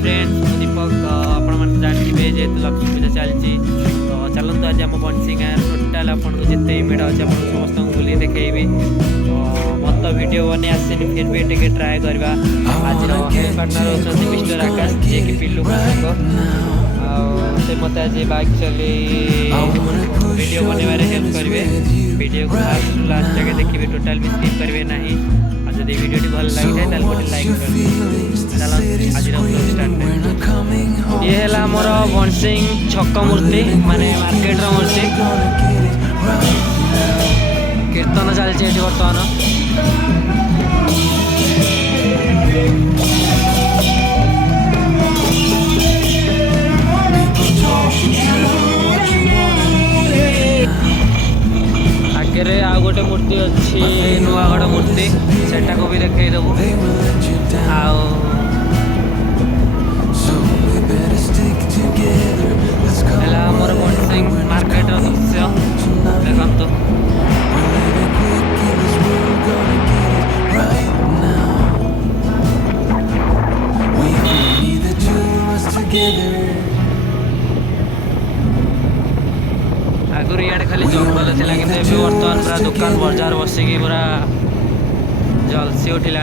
Friends दीपक आपण मैंने जानते जेहेतु लक्ष्मी पूजा चलती तो चलते आज आम बंसी गाँव टोटाल आपको जिते मेढ़ अच्छे आप समस्त बुले देखी तो मत तो वीडियो बनी आसेनि फिर भी टे ट्राए करवा आज पार्टनर अच्छा मिस्टर आकाश जी की पिल्लू से मत आज बाइक चली वीडियो बनवार हेल्प करेंगे वीडियो को लास्ट जगह देखिए टोटाल भी स्किप करेंगे ना और जब वीडियो भल लगी जाए गोटे लाइक कर आज स्टार्ट ये है मोर बंसिंग छक मूर्ति माने मार्केट मूर्ति कीर्तन चलती बर्तमान आगे आ गोटे मूर्ति अच्छी नुआगढ़ मूर्ति सेटा को भी देखई देबू आमर बंसिंग मार्केट दृश्य देखो आगुरी इे खाली जंगल थी कि बर्तमान पूरा दुकान बजार बसिकी पूरा जलसी उठिला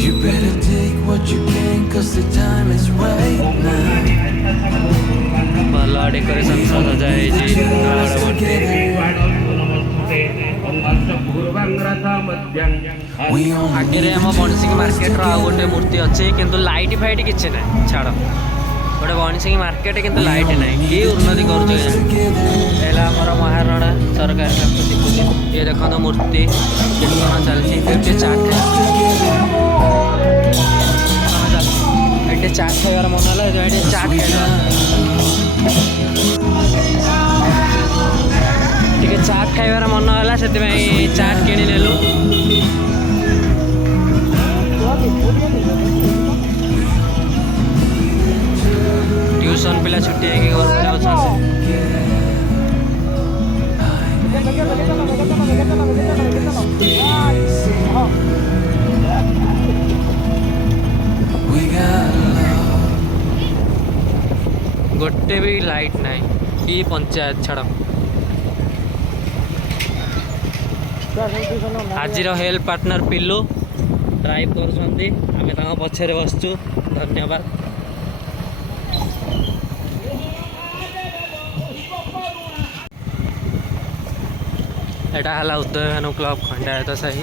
You better take what you can cause the time is right now भला डेकोरेशन सजा आगे आम बंसिंग मार्केट आ गोटे मूर्ति अच्छे किंतु लाइट फाइट किसी ना छाड़ गोटे बंसिंग मार्केट किंतु लाइट ना कि उन्नति कर महाराणा सरकार ये देखो मूर्ति कीर्तन चलती चाट चाट खाइबार मन है चाट टे चाट खाइबार मन है से चाट किणी नेलु ट्यूशन पिला छुट्टी है घर गोटे भी लाइट नहीं कि पंचायत छाड़ आज हेल्प पार्टनर पिल्लू ड्राइव कर पछरे बसचु धन्यवाद एटा हला उदयभानु क्लब खंडायत साही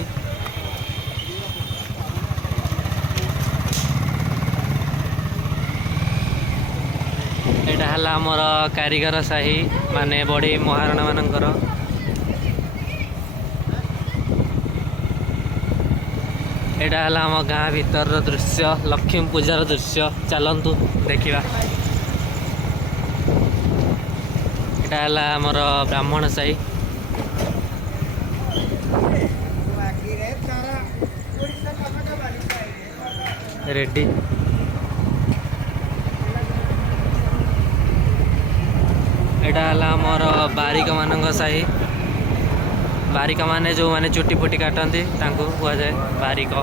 एटा हला हमर कारीगर साही माने बड़ी महाराणा मानकर एटा हला हम गाँ भीतर दृश्य लक्ष्मी पूजार दृश्य चलतु देखा एटा हला हमर ब्राह्मण साही रेडी एटा हला मोर बारिक मान साही बारिक माने जो माने चुटी फुटी काटती कह जाए बारिक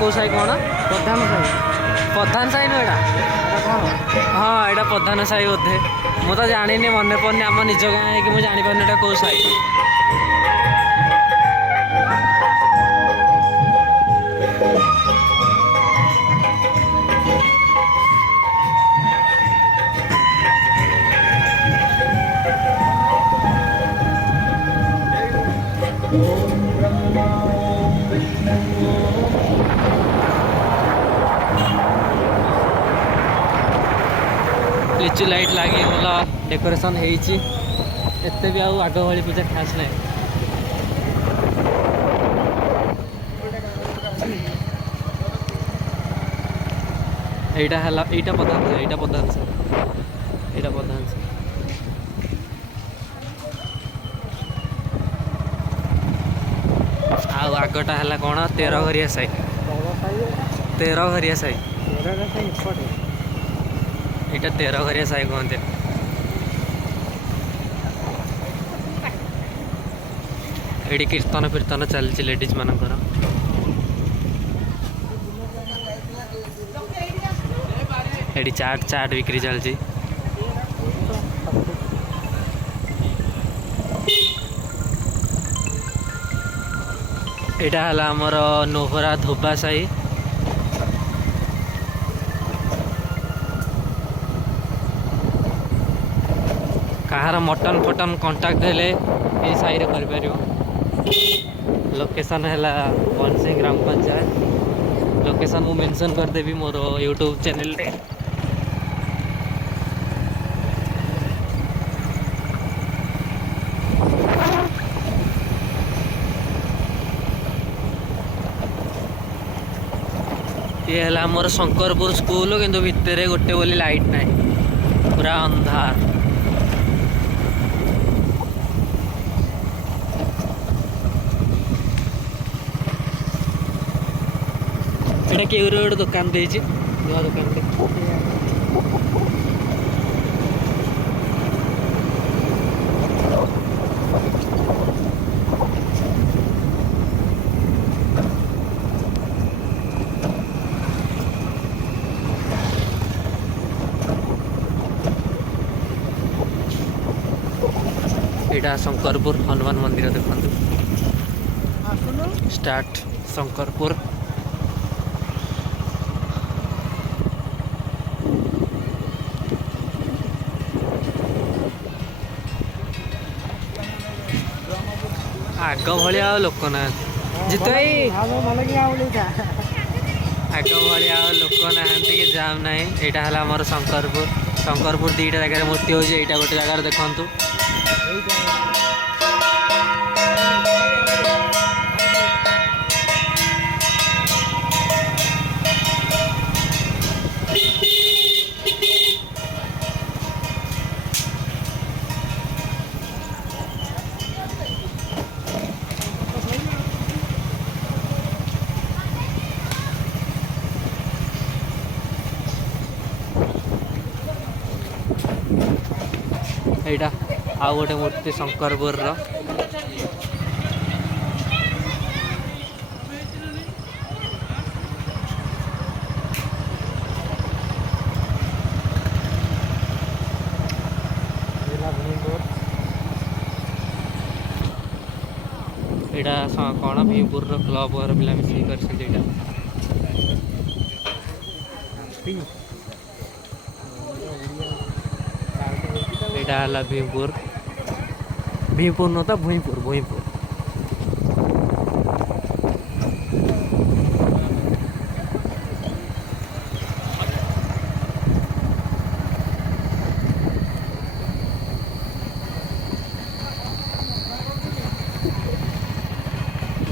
कौ साई कौन प्रधान साई नुह हाँ यहाँ प्रधान साई बोधे मुझे जानी मन पड़नी आम निज गाँव कि मुझे जापार यहाँ कौ साई लिचु लाइट लगे भल डेकोरेशन होती एत भी आग भाई पूजा खास ना এইটা প্রধান এইটা প্রধান এইটা প্রধান ଆଉ ଆଗଟା ହେଲା କ'ଣ 13 ଘରିଆ ସାହି 13 ଘରିଆ ସାହି ଏଇଟା 13 ଘରିଆ ସାହି କୁହନ୍ତି। ଏଇଠି କୀର୍ତ୍ତନ ଫୀର୍ତ୍ତନ ଚାଲିଛି ଲେଡିଜ୍ ମାନଙ୍କର। ଏଠି ଚାଟ୍ ବିକ୍ରି ଚାଲିଛି। ଏଇଟା ହେଲା ଆମର ନୋହରା ଧୋବା ସାହି। କାହାର ମଟନ୍ ଫଟନ୍ କଣ୍ଟାକ୍ଟ ହେଲେ ଏଇ ସାହିରେ କରିପାରିବ। लोकेशन है बनसिंह ग्राम पंचायत। लोकेशन को मेंशन करदेवी मोर यूट्यूब चैनल रे। ये है मोर शंकरपुर स्कूल किंतु भितर गोटे बोली लाइट ना पूरा अंधार। एटा के गोटे दुकान देछि नुआ दुकान के एटा शंकरपुर हनुमान मंदिर देखु स्टार्ट शंकरपुर। आग भाया लोक ना जिते आग भाया लोक ना कि जाम ना। यहाँ है आमर शंकरपुर दीटा जगह मूर्ति हो गोटे जगार देखु यहाँ आउ गोटे मूर्ति शंकरपुर यहाँ कौन भीमपुर क्लब वाला पिला मिसिक कर भीमपुर न तो भूईपुर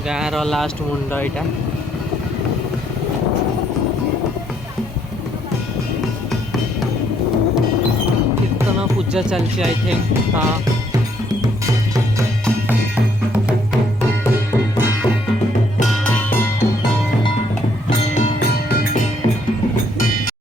गाँव लास्ट मुंड यहाँ कीर्तन पूजा चलती आई थिंक। हाँ